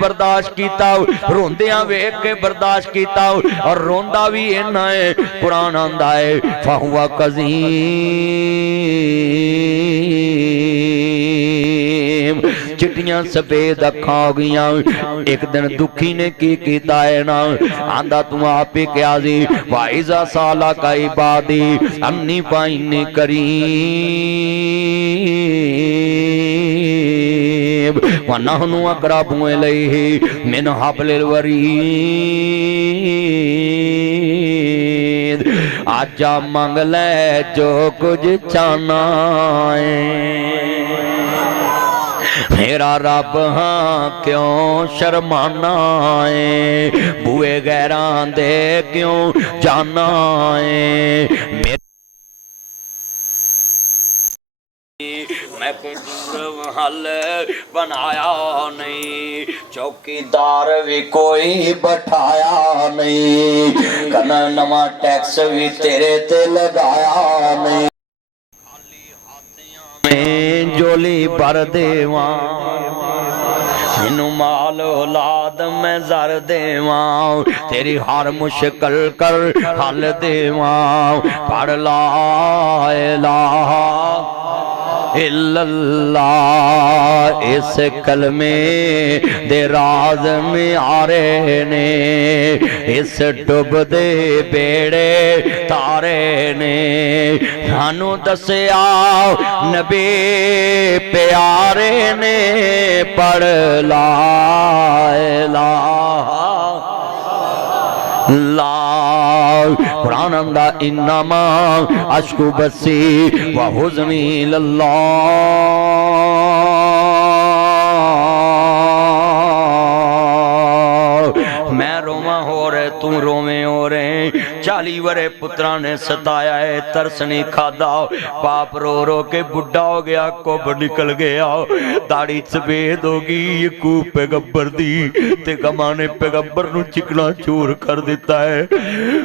बर्दाश्त किया, रोंदियां वेख के बर्दाश्त किया, और रोंदा भी इन्ना है। कुरान आंदा है फाहुआ कज़ीम, चिट्टियां सफेद अखां हो गई। एक दिन दुखी ने की कीता है ना, आंदा तू आप ही क्या सी, वाइजा साला का इबादी अन्नी पाइनी करीब वनहनु अक़रबु इलैहि मिन हब्लिल वरीद। आजा मंग ले जो कुछ चाहना है, मेरा रब हाँ क्यों शर्माना है, बुए गैरां दे क्यों जाना है। मैं कोई हल बनाया नहीं, चौकीदार भी कोई बैठाया नहीं, कना नवा टैक्स भी तेरे ते लगाया नहीं। मैं जोली भर देवा, मैनू माल औलाद मैं जर देवा, तेरी हर मुश्किल कर हल देवा। पढ़ ला इलाहा इल्लल्लाह, इस कलमे दे राज में आरे ने, इस डुब दे बेड़े तारे ने, सानू दसिया नबी प्यारे ने। पढ़ ला इलाहा कुरान अंदा इन्नमा अश्कु बसी व हुज़नी इलल्लाह। मैं रोवा हो रहे तू रोवे हो रहे, 40 वरे पुत्रा ने सताया है, तरस नहीं खादा, बाप रो रो के बुढ़ा हो गया, कुब निकल गया, दाढ़ी सफेद हो गई। यकूब पैगंबर दी ते गमा ने पैगंबर नू चिकना चूर कर दिता है।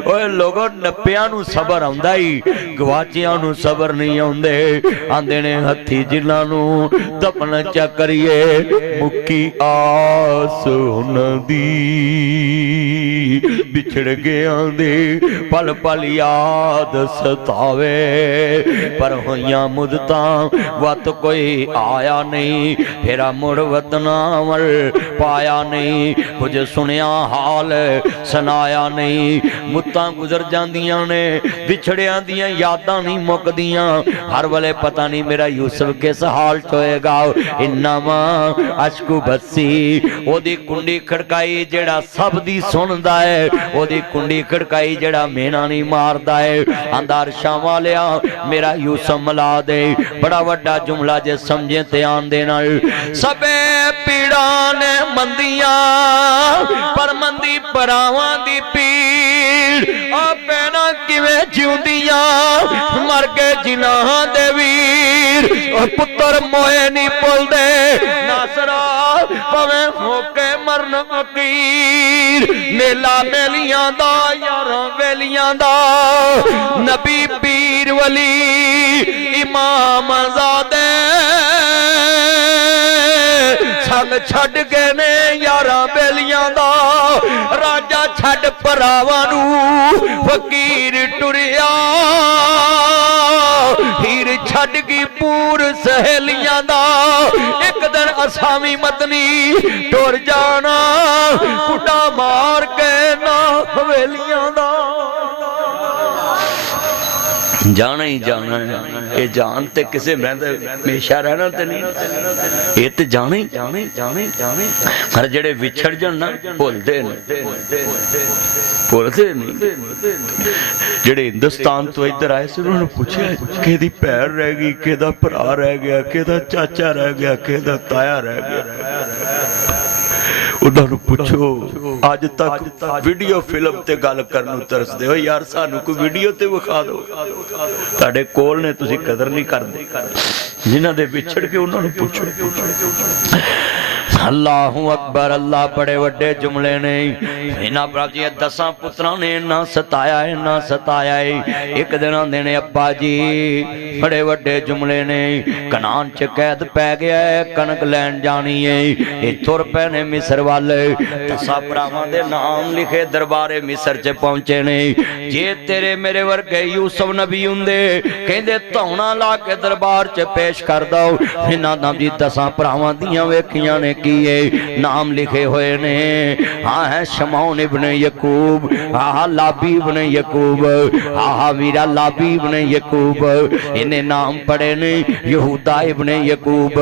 ओए लोगों, नप्पियां नू सबर आउंदा ही, गवाचियां नू सबर नहीं आउंदे। आंदे ने हथी जिन्हां नू दफन चा करिए, मुक्की आस उन्हां दी, बिछड़ गया दे पल पल याद सतावे, पर होइयां मुदतां वत कोई आया नहीं, फेरा मुड़ वतना अमल पाया नहीं, कुछ सुनिया हाल सुनाया नहीं। मुत्तां गुजर जांदियां ने, विछड़ियां दियां यादां नहीं मुकदियां, हर वेले पता नहीं मेरा यूसुफ किस हाल च होएगा। इन्नमा अश्कु बसी, ओदी कुंडी खड़काई जेड़ा सब दी सुनदा है, ओदी कुंडी खड़काई जेड़ा मेना नहीं मारदा है। आंदा अरशां वालिया मेरा यूसुफ मिला दे। बड़ा वड्डा जुमला जे समझे ते आन दे नाल, सबे पीड़ा ने मंदियां पर मंदी भरावां दी पीड़, आ पैना किवें जिउंदियां मर के जिन्हां दे वीर। पुत्र मोए नहीं भुलदे नासरा पवें होके मरन फकीर, मेला मेलियां दा यारां वेलियां दा, नबी पीर वली इमाम ज़ादे संग छड़ गए ने यारां बेलियां दा, राजा छड़ भरावां नू फकीर टुरिया, हीर छड़ गई पूर सहेलियां दा। एक दिन असावी मतनी टुर जाना, कुटा मार के ना हवेलियां दा। जाना ही जाना है, ये जान ते किसे मैं हमेशा रहना ते नहीं, ये ते जाने ही जाने जाने जाने। हर जेड़े विछड़ जान ना भुलदे नहीं। जेड़े हिंदुस्तान तो इधर आए से उन्होंने पूछा किहदी भैन रह गई, किहदा भरा रह गया, किहदा चाचा रह गया, किहदा ताया रह गया। उन्होंने पूछो अज तक वीडियो फिल्म ते गल करन तरसदे हो यार, सानू कोई वीडियो ते विखा दो। तुहाडे कोल ने तुसीं कदर नहीं करदे, जिन्हां दे विछड़ के उन्होंने पूछो। अल्लाहु अकबर। अल्लाह बड़े वड्डे जुमले ने। इन्हां प्राची 10 पुत्रां ने इन्ना सताया, इन्ना सताया। एक दिन आंदे ने अब्बा जी बड़े वड्डे जुमले ने, कनान च कैद पै गया है, कनक लैन जानी है। ये तुर पै ने मिस्र वाल। 10 भरावां दे नाम लिखे दरबारे मिस्र च पहुंचे ने। जे तेरे मेरे वर्गे यूसुफ नबी हुंदे कहंदे धौना ला के दरबार च पेश कर दो। इन्हां दा जी 10 भरावां दियां वेखियां ने किए नाम लिखे हुए ने। हाँ है शमौन इब्ने यकूब, हाँ लाबी इब्ने यकूब, हाँ वीरा लाबी इब्ने यकूब। इन्हें नाम पढ़े ने यहूदा इब्ने यकूब।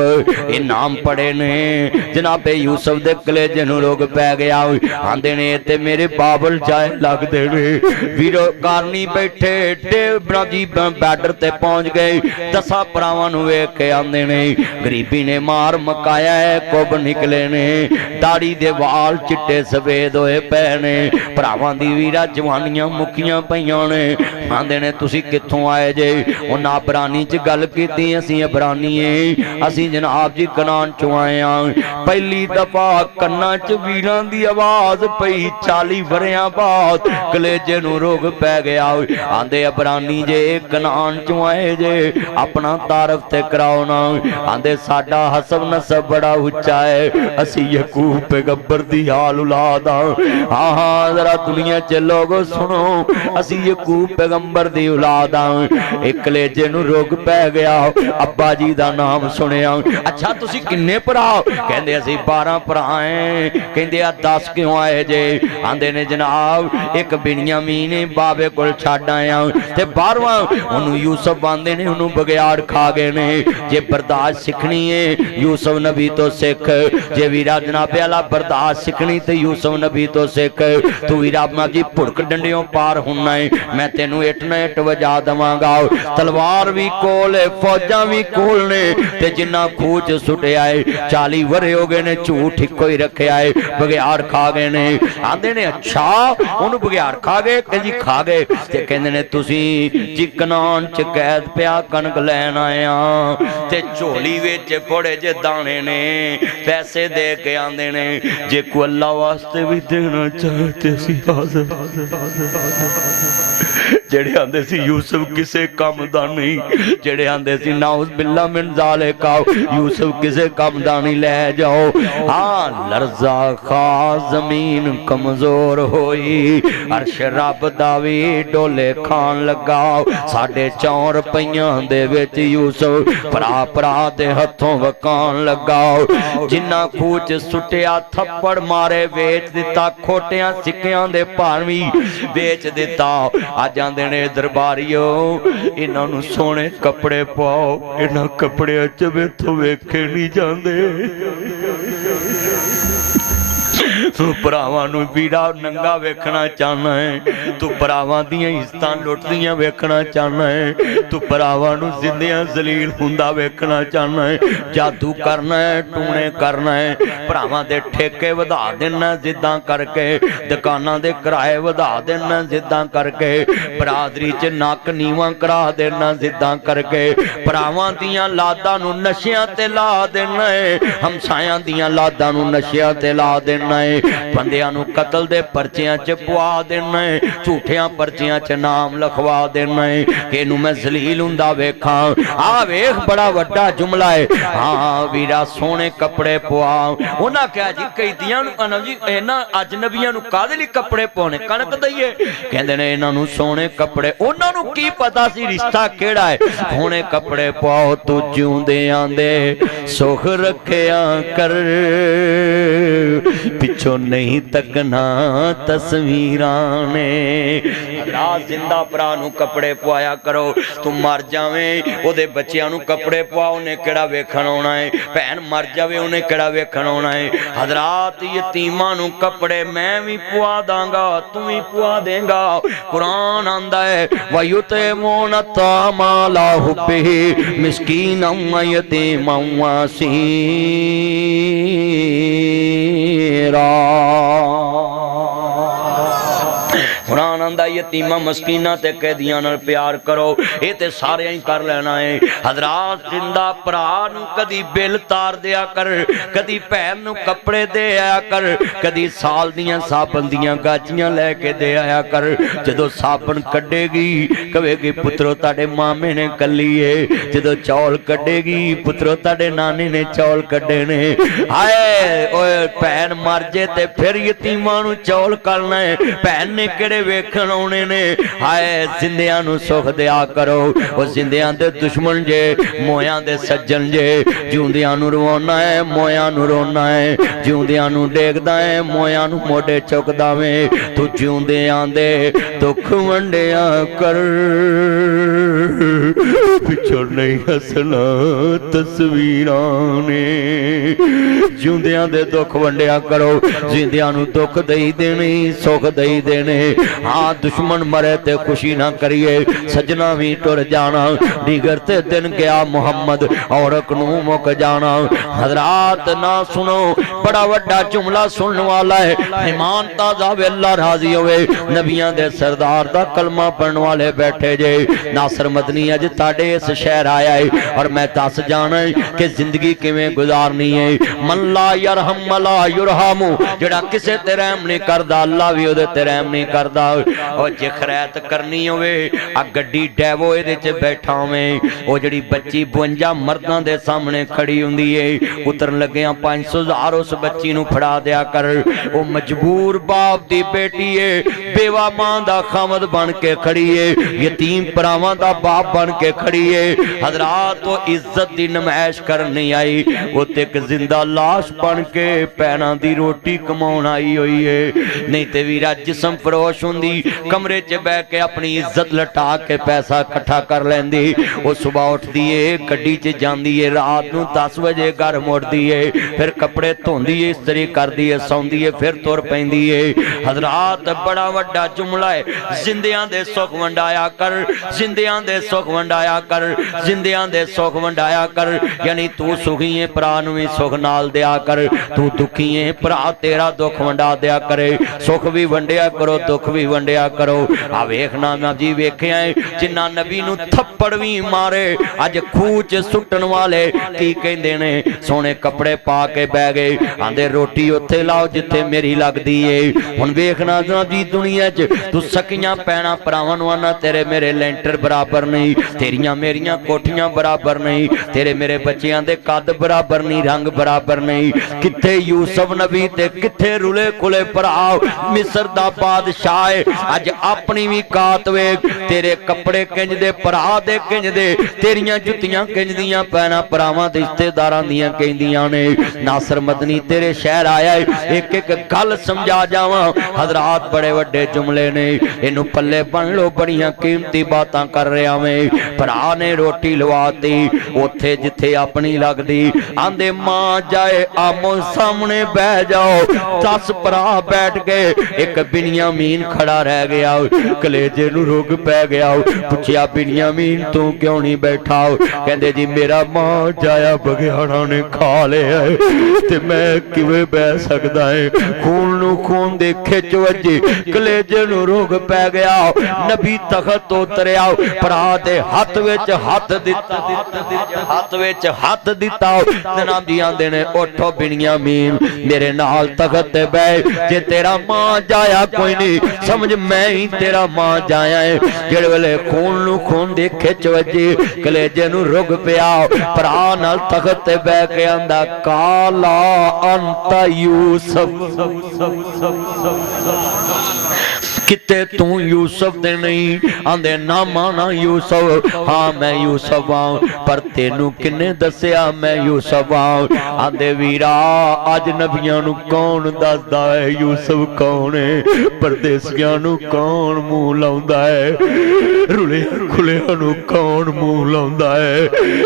ये नाम पढ़े ने जनाबे यूसुफ दे कलेजे नूं रोग पै गया। आंदे ने ते मेरे बाबल जाए लगदे ने। वीरो कारनी बैठे टेबड़ा जी बैडर ते पहुंच गए। 10 भरावां नूं वेख के आंदे ने गरीबी ने मार मकाया है, कुब निकले ने, दाड़ी दे वाल चिट्टे सफेद होए पे ने। भरावां दी वीरा जवानियां मुक्कियां पईयां ने। आंदे ने तुसी कित्थों आए जे? उन्हां अबरानी च गल कीती। असीं अबरानी ऐ, असीं जनाब जी कनान चों आए हां। पहली दफा कन्नां च वीरां दी आवाज पई 40 वरियां बाद कलेजे नूं रोग पै गया। आंदे अबरानी जे कनान चों आए जे, अपना तारफ ते कराओ ना। आंदे साडा हसब नसब बड़ा उच्चा है, असी यकूब पैगंबर दी हाल औलाद हाँ हाँ जरा दुनिया च लोगो सुनो, असी यकूब पैगंबर दी औलाद हाँ। एक कलेजे नूं रोग पै गया। अब्बा जी दा नाम सुनिया। अच्छा तुसी किन्ने भरा? कहंदे असी 12 भरा हैं। कहंदे आ 10 क्यों आए जे? आंदे ने जनाब एक बिन्यामीन बाबे कोल छड्ड आया ते 12वां ओनू यूसुफ आंदे ने, ओनू बगैर खा गए ने। जे बर्दाश्त सीखनी है यूसुफ नबी तो सिख, जे वीरा जनाबे आला बर्दाश्त सीखनी ते यूसुफ नबी तो सिख। तू वीरा जी भुड़क डंडियों पार होना है, मैं तेनू इट ना इट वजा दवांगा। तलवार भी कोल है, फौजा भी कोल ने, ते जिन्ना खूच सुटिया है 40 वरे हो गए ने, झूठ इको ही रखा है, बगैर खा गए ने। आंदे ने अच्छा ओनू बगैर खा गए? कह जी खा गए। ते कहंदे ने तुसी जी कनान च कैद पिया कनक लैन आया ते झोली विच थोड़े जे दाने ने, पैसे दे के आंदे ने। जे को अल्लाह वास्ते भी देना चाहे ते सी हाज़िर। जेड़े आंदे सी यूसुफ किसे काम दा नहीं, जेड़े आंदे सी नाउज़ बिल्ला मिन ज़ालिका यूसुफ किसे काम दा नहीं, ले जाओ। हाँ लर्जा खा जमीन कमजोर होई, अर्श रब दा वी डोले खान लगा। 4.5 रुपइयां दे विच यूसुफ भरा भरा दे हथों वकान लगा। जिन्ना खूच सुटिया थप्पड़ मारे वेच दिता, खोटियां सिक्कियां दे भार भी बेच दिता। अज आंदे ने दरबारियो इन्हां नूं सोहणे कपड़े पाओ, इन्हां कपड़ियां च मैथों वेखे नहीं जांदे। तू भरावां नूं वीरा नंगा वेखना चाहना है, तू भरावां दियां इज्जतां लुटदियां वेखना चाहना है, तू भरावां नूं जिंदियां जलील हुंदा वेखना चाहना है। जादू करना है, टूने करना है, भरावां दे ठेके वधा देना जिद्दां करके, दुकानां दे किराए वधा देना जिद्दां करके, बरादरी च नक नीवां करा देना जिद्दां करके, भरावां दियां लादां नूं नशियां ते ला देना है, हमसायां दियां लादां नूं नशियां ते ला देना है, बंदियां नूं कतल दे परचियां च पवा देना है, झूठियां परचियां च नाम लिखवा देना है कि इनू मैं जलील हुंदा वेखां। आ वेख बड़ा वड्डा जुमला है। हाँ वीरा सोहणे कपड़े पवा। उन्हां कहा जी कैदियां नूं जी इन्हां अजनबियां नूं काहदे लई कपड़े पाउणे, कणक दईए? कहंदे ने इन्हां नूं सोहणे कपड़े, उन्हां नूं की पता सी रिश्ता किहड़ा है। सोहणे कपड़े पाओ तू जिउंदियां दे सुख रखिया कर, पिछों नहीं तकना तस्वीरां ने। जिंदा भरा नूं कपड़े पवाया करो, तू मर जावें ओदे बच्चियां नूं कपड़े पवाओ, उन्हें किहड़ा वेखण आउणा है। भैन मर जावे उन्हें किहड़ा वेखण आउणा है। हजरात यतीमां नूं कपड़े मैं भी पवा दांगा, तू भी पवा देगा। कुरान आंदा है वयुतिमून अत्तामा अला हुब्बिही मिस्कीनन व यतीमन व असीरा। कुरान कुरान आंदा यतीमा मस्कीना ते कैदियां नाल प्यार करो, ये ते सारे ही कर लेना है। हजरात जिंदा भरा नूं कदी बिल तार दिया कर, कदी भैन नूं कपड़े दे आया कर, कदी साल दियां साबन दियां गाचियां लैके दे आया कर। जदों साबन कड्डेगी कहेगी पुत्रो ताडे मामे ने कली है, जदों चौल कड्डेगी पुत्रो ताडे नानी ने चौल कड्डे ने। हाय ओए भैन मर जे ते फिर यतीमां नूं चौल करना है, भैन ने किहड़े वेखण आउणे ने। हाय जिंदियां नूं सुख दिया करो, ओ जिंदियां दे दुश्मन जे मोयां दे सज्जन जे। जिउंदियां नूं रवाउणा है मोयां नूं रोना है, जिउंदियां नूं डेगदा है मोयां नूं मोढे चुकदा वे। तू जिउंदियां दे दुख वंडिया कर, पिछों नहीं हसना तस्वीरां ने। जिउंदियां दे दुख वंडिया करो, जिंदियां नूं दुख दई देने सुख दई देने। हाँ दुश्मन मरे ते खुशी ना करिए, सजना भी टुर जाना, दिगर ते दिन गया मुहम्मद औरक नूं मुक जाना। हजरात ना सुनो, बड़ा वड्डा जुमला सुनने वाला है। ईमान ताजा वे अल्लाह राजी होवे, नबियां दे सरदार दा कलमा पढ़ने वाले बैठे जे। नासर मदनी अज ताड़े इस शहर आया है और मैं दस जाना है कि जिंदगी किवें गुजारनी है। मन ला यरहम मला युरहमु, जेड़ा किसे ते रहम नहीं करदा अल्लाह भी ओदे ते रहम नहीं करदा। और जे खैरत करनी होवे आ गड्डी डैवो इहदे च बैठा होवे, ओ जेड़ी बच्ची 52 मर्दां दे सामने खड़ी हुंदी है, उतरन लग्गियां 500,000 उस बच्ची नूं फड़ा दिया कर। ओ मजबूर बाप दी बेटी है, बेवा मां दा खामद बन के खड़ी है, यतीम भरावां दा बाप बन के खड़ी है। हजरात तो इज्जत दी नमाइश करनी आई, वो ते एक जिंदा लाश बन के पैना दी रोटी कमाउण आई हुई है। नहीं ते वीरा जिस्म फरोश हुंदी, कमरे च बह के अपनी इज्जत लटा के पैसा इकट्ठा कर लैंदी। वो सुबह उठदी है गड्डी च जांदी है, रात नूं 10 वजे घर मुड़दी है, फिर कपड़े धोंदी है, इस्त्री करदी है, सौंदी है, फिर तुर पैंदी है। हजरात बड़ा वड्डा जुमला है, जिंदियां दे सुख वंडाया कर, जिंदियां दे सुख वंडाया कर, जिंदियां दे सुख वंडाया कर। यानी तू सुखी है भरा नूं भी सुख नाल दिया कर, तू दुखी है भरा तेरा दुख वंडा दिया करे। सुख भी वंडिया करो दुख भी वंडिया करो। आ वेखना ना जी वेखिया जिन्ना नबी नूं थप्पड़ भी मारे अज खूह च सुट्टण वाले की कहंदे ने, सोने कपड़े पा के बह गए, आंदे रोटी उत्थे लाओ जिथे मेरी लगदी है। हुण वेखना ना जी दुनिया च तू सकियां पैणा भरावां नूं आना तेरे मेरे लेंटर बराबर नहीं, तेरियां मेरियां कोठियां बराबर नहीं, तेरे मेरे बच्चियां दे कद बराबर नहीं, रंग बराबर नहीं। किथे यूसुफ नबी ते किथे रुले खुले भरा मिस्र दा बादशाह है। अज अपनी भी कात वेख, तेरे कपड़े किंज दे भरा दे किंज दे, तेरियां जुत्तियां किंज दियां पैना भरावां ते रिश्तेदारां दियां कहंदियां ने। नासर मदनी तेरे शहर आया है, एक एक गल समझा जावां। हजरात बड़े वड्डे जुमले ने, इनू पल्ले बन लो, बड़ियां कीमती बातां कर रहा मैं। भरा ने रोटी लवाती उथे जिथे अपनी लगदी, आंदे मां जाए आमो सामने बह जाओ। 10 भरा बैठ गए, एक बिन्यामीन खड़ा रह गया, कलेजे नू रुग पै गया। पुछया बिन्यामीन तू क्यों नहीं बैठा? कहंदे जी मेरा मां जाया बघियाड़ा ने खा लिया ते मैं किवें बह सकदा है? खून नू खून दे खिच वजे, कलेजे नू रुग पै गया। नबी तखत तो उतरिया, भरा दे हथ विच हथ दिता, हथ विच हथ दिता। जनाब जी आंदे ने उठो बिन्यामीन मेरे नाल तखत ते बैठ, जे तेरा मां जाया कोई नहीं समझ मैं ही तेरा मां जाया है। जेड़े वेले खून नू खून दे खिच वजे, कलेजे नू रुग पिया, भरा नाल तखत ते बैठ के आंदा काला अंता यूसुफ, किते तू यूसुफ दे नहीं? आंदे ना माना यूसुफ, हाँ मैं यूसुफ आं, पर तेनू किन्ने दसिया मैं यूसुफ आं? आंदे वीरा अज नबियां नू कौन दसदा है यूसुफ कौन है? परदेसियां नू कौन मुंह लाउंदा है? रुले खुलिया नू कौन मुंह लाउंदा है?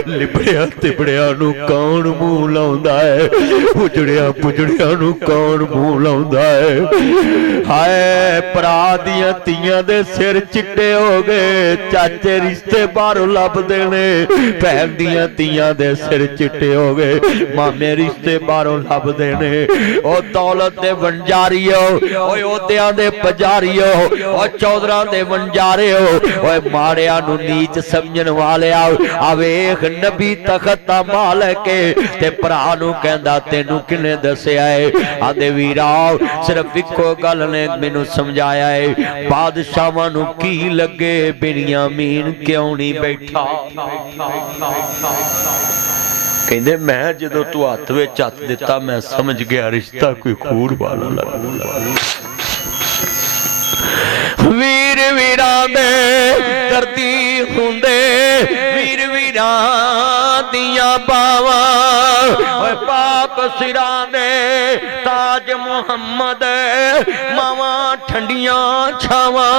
लिबड़िया तिबड़िया नू कौन मुंह लाउंदा है? पुजड़िया पुजड़िया नू कौन मुंह लाउंदा है? हाय भरा दियां तियां दे सिर चिट्टे हो गए, चाचे रिश्ते बाहरों लभदे ने, भैन दियां तियां दे सिर चिट्टे हो गए, मामे रिश्ते बाहरों लभदे ने। ओ दौलत दे वंजारियो, ओए ओहदियां दे पुजारियो, ओ चौधरां दे वंजारे हो, ओए माड़ियां नूं नीच समझण वालिया, आ वेख नबी तखत दा मालक ते भरा नूं कहंदा तैनूं किने दस्सिया है? आंदे वीरा सिर्फ इक्को गल ने मैनूं समझाया है, बादशाहां नूं की लगे बिन्यामीन क्यों नहीं बैठा? कहंदे मैं जदों तू हत्थ विच हत्थ दिता मैं समझ गया रिश्ता कोई खून वाला लगा। वीर वीरां दे दर्दी हुंदे, वीर वीरां दियां बावां, ओए पाक सिरां दे ताज मुहम्मद, मावां ठंडियां छावां।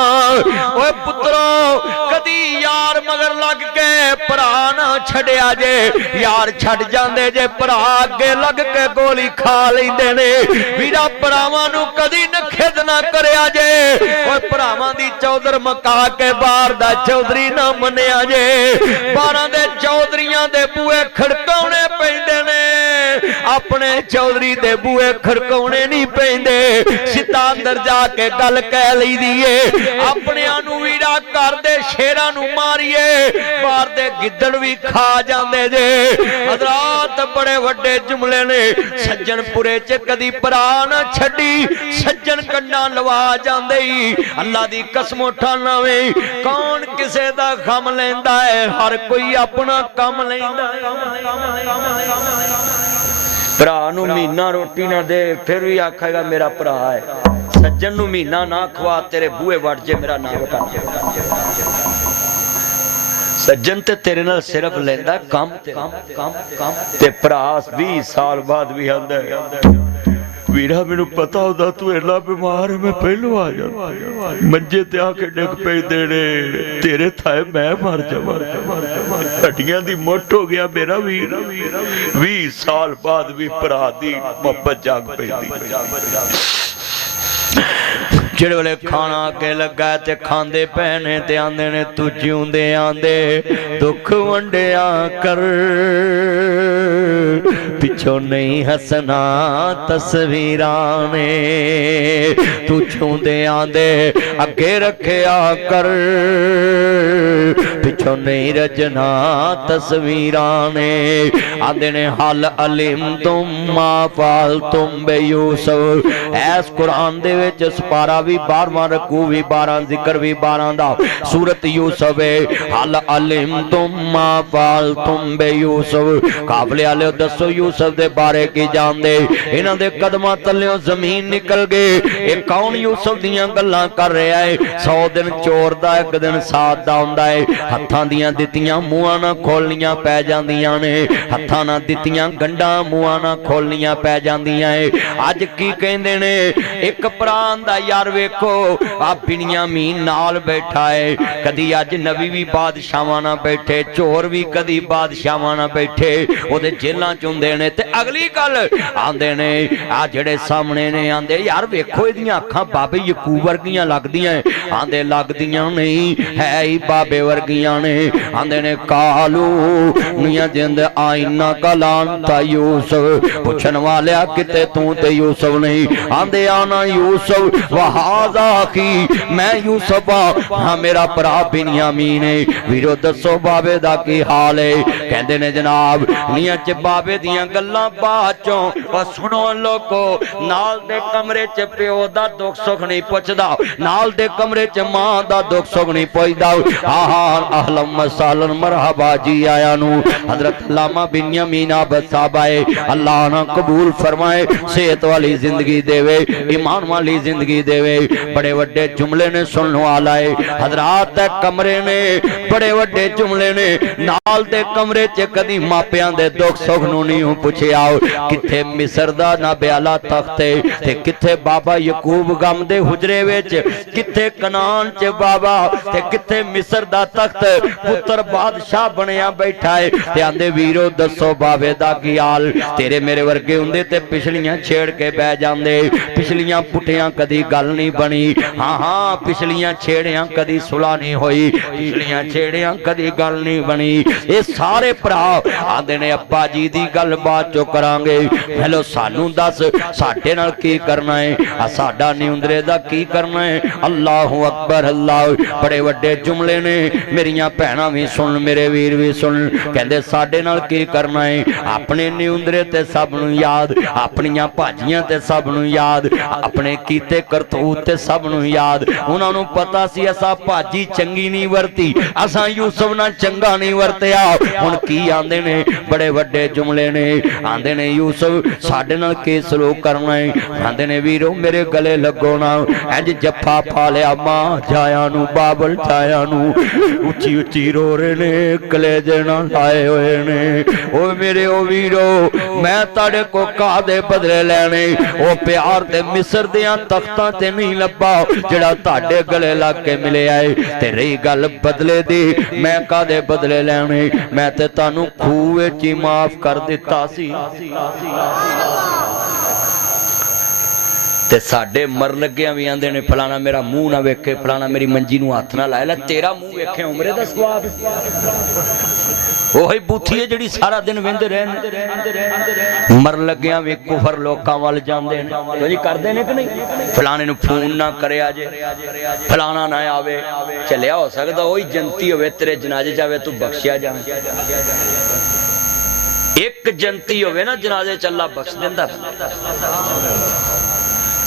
ओए पुत्रो कदी यार मगर लग के भरा ना छड़िया जे, यार छड़ जांदे जे भरा अगे लग के गोली खा लैंदे ने। वीरा भरावां नूं कदी नखेद ना करिया जे, ओए भरावां दी चौधर मका के बाहर दा चौधरी ना मनिया जे। 12 दे चौधरियां दे बूए खड़काउणे पैंदे ने, अपने चौधरी दे बूए खड़काउणे नहीं पैंदे, सीधा अंदर जाके गल कह लईदी है। अपनियां नूं वीरा घर दे शेरां नूं मारीए, बाहर दे गिद्दड़ भी खा जांदे जे। हज़रात बड़े वड्डे जुमले ने, सज्जनपुरे च कदी भरा ना छड्डी, सज्जन कंडा लवा जांदे ही। अल्लाह दी कसम उठाना वे, कौन किसे दा गम लैंदा है? हर कोई अपना कम लैंदा है। भरा नूं महीना रोटी ना दे फिर भी आखेगा मेरा भरा है, सज्जन नूं महीना ना खवा तेरे बूहे वड़ जे मेरा नाम वटा। सज्जन ते तेरे नाल सिर्फ लैंदा कम ते भरा 20 साल बाद भी आंदा है वीरा मैनू पता होता तू इन्ना बीमार है मैं पहलू आ जा, मंजे ते आके डिग पैंदे ने, तेरे थाए मैं मर जावां, हड्डियां दी मुट्ठ हो गया मेरा वीर। 20 साल बाद भी भरा दी मोहब्बत जाग पैंदी। जिहड़े वेले खाना के लगा ते खांदे पैने ते आंदे ने तू जिउंदे आंदे दुख वंडिया कर, पिछों नहीं हसना तस्वीरां ने, तू जिउंदे आंदे अगे रखिया कर, पिछों नहीं रजना तस्वीरां ने। आंदे ने हल अलिम तुम मा फाल तुम बे यूसुफ, ऐस कुरान दे विच सपारा भी 12वां रकू भी 12 जिक्र भी 12 दा सूरत यूसुफ है। हल अलिम तुम मा फाल तुम बे यूसुफ, काफले वाले दसो यूसुफ दे बारे की जानदे? इन्हां दे कदमां तल्लियों जमीन निकल गए। ये कौन यूसुफ दियां गल्लां कर रहा है? 100 दिन चोर दा एक दिन साथ दा हुंदा है। हत्थां दियां दित्तियां मूहां ना खोलनियां पै जांदियां ने, हत्थां ना दित्तियां गंढां मूहां ना खोलनियां पै जांदियां है। अज की कहंदे ने एक प्राण दा यार वेखो आ बिन्यामीन नाल बैठा है। कदी अज नबी भी बादशाहां ना बैठे, चोर भी कदी बादशाहां ना बैठे, ओदे जेलां च हुंदे ने। ते अगली गल आंदे ने आ जेड़े सामने ने आंदे यार वेखो इहदियां अखां बाबे यकूब वर्गियां लगदियां, आंदे लगदियां नहीं है ही बाबे वर्गियां ने। आंदे ने कालू निया जिंद आईना कलान ता यूसुफ, पुछन वालिया किते तू ते यूसुफ नहीं? आंदे आना यूसुफ वहाजा की, मैं यूसुफ हाँ मेरा भरा बिन्यामीन है। वीरो दसो बाबे दा की हाल है? कहंदे ने जनाब निया च बाबे दियां गल्लां बाद चों और सुनो लोगो, नाल दे कमरे च प्यो दा दुख सुख नहीं पुछदा, नाल दे कमरे च मां दा दुख सुख नहीं पुछदा। हाँ अहलन मसालन मरहबा जी आया नू। हजरत अल्लामा बिन्यामीन अहमद साहब आए, अल्लाह ना कबूल फरमाए, सेहत वाली जिंदगी देवे, ईमान वाली जिंदगी देवे। बड़े वड्डे जुमले ने सुनने वाला है हजरात, कमरे ने बड़े वड्डे जुमले ने। नाल दे कमरे च कदी मापियां दे दुख सुख नू नहीं पुछया, किथे मिस्र दा ना ब्याला तख्त है ते किथे बाबा ਯਕੂਬ ਗਮ ਦੇ ਹੁਜਰੇ ਵਿੱਚ, ਕਿੱਥੇ ਕਨਾਨ ਚ बाबा ते किथे मिस्र दा तख्त, पुत्र बादशाह बनया बैठा है। ते आंदे वीरो दसो बाबे दा की हाल, तेरे मेरे वर्गे हुंदे ते पिछलियां छेड़ के बह जांदे, पिछलियां पुठियां कदी गल नहीं बनी। हाँ हाँ पिछलियां छेड़ियां कदी सुलह नहीं होई, पिछलियां छेड़ियां कदी गल नहीं बनी। ये सारे भरा आंदे ने अब्बा जी दी गल बात चो करांगे, हेलो सानू दस साडे नाल की करना है, आ साडा निउंदरे दा की करना है। अल्लाहु अकबर अल्लाह। बड़े वड्डे जुमले ने, मेरिया भैणा भी सुन, मेरे वीर भी सुन। कहते साडे नाल की करना है, अपने निउंदरे ते सब नूं याद, अपनियां भाजियां ते सब नूं याद, अपने कीते करतूत ते सब नूं याद। उन्हां नूं पता सी असां भाजी चंगी नहीं वरती, असां यूसुफ नाल चंगा नहीं वरतिया। हुण की आंदे ने बड़े वड्डे जुमले ने, आंदे ने यूसुफ साडे नाल की सलूक करना है। आंदे ने वीरो मेरे गले लगो ना, इंज जफ्फा पा लिया मां जाया नू, बाबल छाया नू, उची उची रो रहे ने, कलेजे ना लाए हुए ने। ओ मेरे ओ वीरो मैं ताड़े को कादे बदले लैने, ओ प्यार ते मिस्र दियां तख्तां ते नहीं लब्बा जेड़ा ताड़े गले लग के मिले आए। ते रही गल बदले दी, मैं कादे बदले लैने, मैं ते तानू खूह विच ही माफ कर दिता सी। ते साडे मर लग्या भी आंदे ने फलाना मेरा मुंह ना वेखे, फलाना मेरी मंजी नूं हथ ना लाए, ला तेरा मुंह वेखे उमरे दा सवाब। ओही बूथी है जिहड़ी सारा दिन वेंदे रहन, मर लग्या भी कुफर लोकां वल जांदे ने। जी करदे ने कि नहीं, फलाने नूं फोन ना करिया जे, फलाना ना आवे, चलिया हो सकदा ओही जनती होवे तेरे जनाजे जावे तू बख्शिया जावे। एक जनती होवे ना जनाजे च अल्लाह बख्श दिंदा।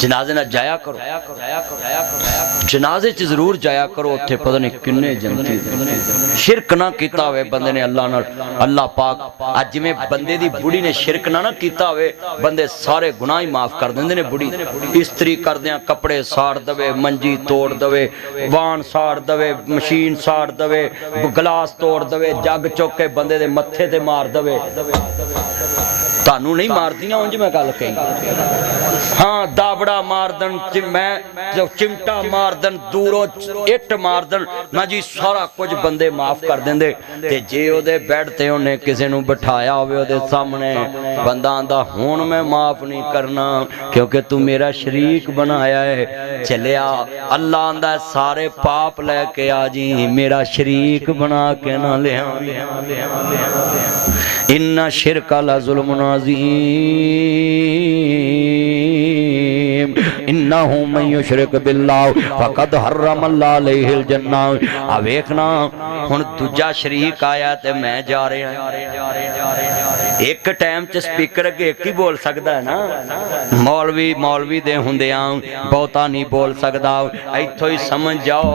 जनाजे ना जाया करो, जनाजे च जरूर जाया करो, उत्थे पता नहीं किन्ने जनती शिरक ना कीता होवे बंदे ने अल्लाह नाल। अल्लाह पाक अज जिवें बंदे दी बुढ़ी ने शिरक ना कीता होवे, बंदे सारे गुनाह ही माफ कर देंदे ने। बुढ़ी इस्त्री करदियां कपड़े साड़ दवे, मंजी तोड़ दवे, वान साड़ दवे, मशीन साड़ दवे, गिलास तोड़ दवे, जग चुक के बंदे दे मत्थे ते मार दवे। तानू नहीं मारदियां उंज मैं गल कही। हाँ दाबड़ा मारदन, मैं जो चिमटा मारदन, दूरों इट मारदन ना जी, सारा कुछ बंदे माफ कर देंदे। ते जे ओदे बैड ते उन्हें किसी नूं बिठाया होवे ओदे सामने, बंदा आंदा हुण मैं माफ नहीं करना क्योंकि तू मेरा शरीक बनाया है। चलिया अल्लाह आंदा सारे पाप लैके आ जी, मेरा शरीक बना के ना लिया। इन्ना शिरक ला ज़ुल्मुन अज़ीम, इन्नहु मन युशरिक बिल्लाह फक़द हर्रम अल्लाह अलैहिल जन्नह। आ वेखना हुण दूजा शरीक आया ते मैं जा रहा। एक टाइम च स्पीकर अगे एक ही बोल सकदा है ना। मौलवी दे हुंदियां बहुता नहीं बोल सकदा। इत्थों ही समझ जाओ,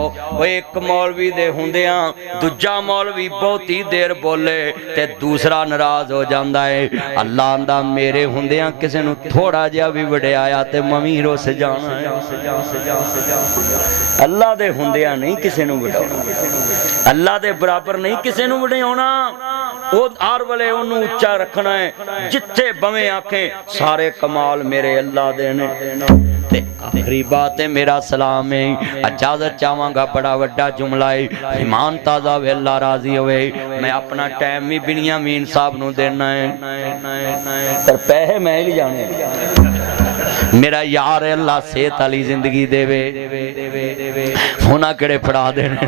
एक मौलवी दे हुंदियां दूजा मौलवी बहुती देर बोले ते दूसरा नाराज हो जाता है। अल्लाह आंदा मेरे हुंदियां किसी नूं थोड़ा जिहा भी वड्याया ते मवी रुस जाना है। अल्लाह दे हुंदियां नहीं किसी नूं वड्याउणा, अल्लाह दे बराबर नहीं किसी नूं वड्याउणा। वो हर वेले उन्होंने उच्चा रखना है, जिथे बवे आखे सारे कमाल मेरे अल्लाह दे ने। आखिरी बात है मेरा सलाम है, इजाजत चाहांगा। बड़ा वड्डा जुमला है, ईमान ताज़ा वे अल्लाह राजी होवे। मैं अपना टाइम भी बिनियामीन साहब नूं देना है, पर पैसे मैं ही जाने। मेरा यार है, अल्लाह सेहत वाली जिंदगी देवे। होना किहड़े फड़ा देने,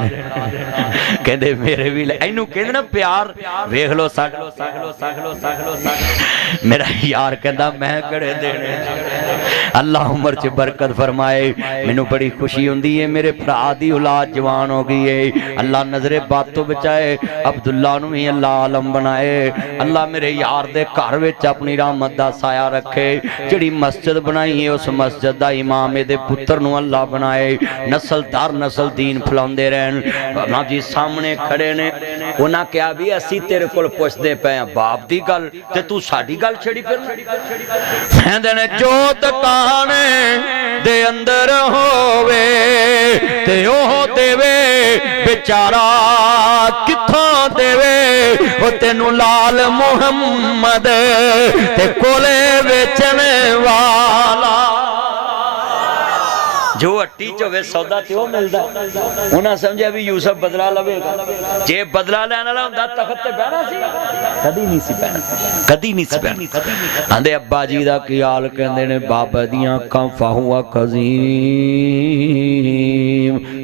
कहंदे मेरे भी इनू कहंदे ना प्यार। वेख लो सक लो मेरा यार कहंदा मैं किहड़े देने। अल्लाह उम्र च बरकत फरमाए। मैनू बड़ी खुशी हुंदी है, मेरे भरा दी औलाद जवान हो गई है। अल्लाह नजरे बात तो बचाए, अब्दुल्ला नू भी अल्लाह आलम बनाए। अल्लाह मेरे यार दे घर विच अपनी रहमत दा साया रखे। जिहड़ी मस्जिद बनाई है उस मस्जिद दा इमाम इहदे पुत्र नू अल्लाह बनाए। नस्ल दर नस्ल दीन फैलाउंदे रहन। ना जी सामने खड़े ने, उन्हां कहा भी असीं तेरे कोल पुछदे पे आ बाप दी गल ते तू साडी गल छेड़ी फिरना। कहंदे ने जोत काने दे अंदर होवे ते ओह देवे बेचारा किथों देवे। ओ तेनू लाल मुहम्मद ते कोले बेचने वाला। जो हट्टी च होवे सौदा ते ओह मिलदा। उन्हां समझिया भी यूसुफ बदला लवेगा। जे बदला लैण वाला हुंदा तख्त ते बहना सी, कदी नहीं सी बहना, कदी नहीं सी बहना। आंदे अब्बा जी दा की हाल, कहंदे ने बाबा दियां अखां फाहुआ कज़ीम,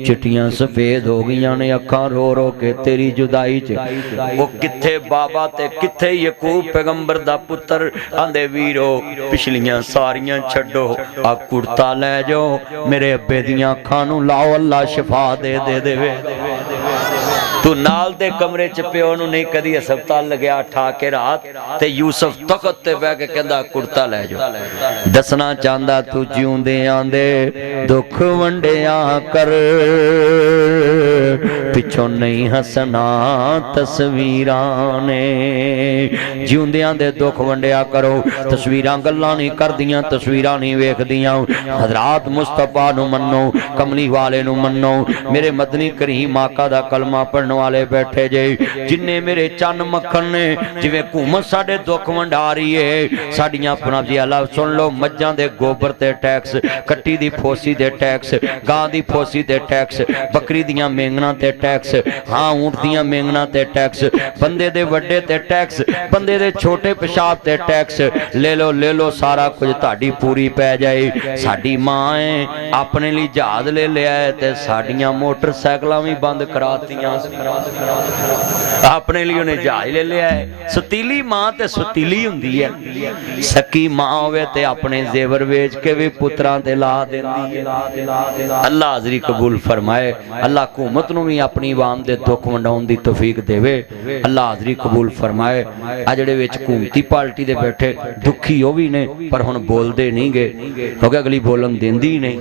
चिट्टियां सफेद हो गईयां ने अखां रो रो के तेरी जुदाई च। वो किथे बाबा ते किथे यकूब पैगंबर दा पुत्र। आंदे वीरो पिछलियां सारियां छड्डो, आ कुर्ता लै जाओ, मेरे अब्बे दियां अखां नूं लाओ, अल्लाह शिफा दे देवे। तू नाल दे कमरे च प्यो नूं नहीं कदी हस्पताल लग्या ठा के रात ते यूसुफ तख्त ते बह के कहंदा कुर्ता लै जाओ। दसना चाहंदा तू जिउंदे आंदे दुख वंडिया कर, पिछों नहीं हसना तस्वीरां ने। जिउंदियां दे दुख वंडिया करो, तस्वीरां गल्लां नहीं करदियां, तस्वीरां नहीं वेखदियां। हजरात मुस्तफा नूं मन्नो, कमली वाले नूं मन्नो, मेरे मदनी करीम आका दा कलमा पढ़न वाले बैठे जे, जिन्ने मेरे चन मक्खन ने। जिवें हुकूमत साडे दुख वंडा रही है, साडियां अपना जी अल्लाह सुन लो, मज्जां दे गोबर ते टैक्स, कट्टी दी फोसी दे टैक्स, गां दी फोसी ते टैक्स, बकरी दियां मेंगना ते टैक्स, हाँ ऊंट दियां मेंगना ते टैक्स, बंदे दे वड्डे ते टैक्स, बंदे दे छोटे पेशाब ते टैक्स। ले लो सारा कुछ ताड़ी पूरी पै जाए। साडी मां है अपने लिए जहाज ले लिया है ते साडियां मोटरसाइकिलां भी बंद करातियां। अपने लिए उन्हें जहाज ले लिया है। सुतीली मां ते सुतीली हुंदी है, सकी मां होवे ते अपने जेवर वेच के भी पुत्रां ते ला देंदी है। अल्लाह हाज़री कबूल फरमाए। अल्लाह हुकूमत नूं भी अपनी आवाम दे दुख वंडाउण दी तौफीक देवे। अल्लाह हाज़री कबूल फरमाए। आ जिहड़े विच हुकूमती पार्टी दे बैठे दुखी वो भी ने, पर हुण बोलदे नहीं गे क्योंकि अगली बोलन देंदी नहीं।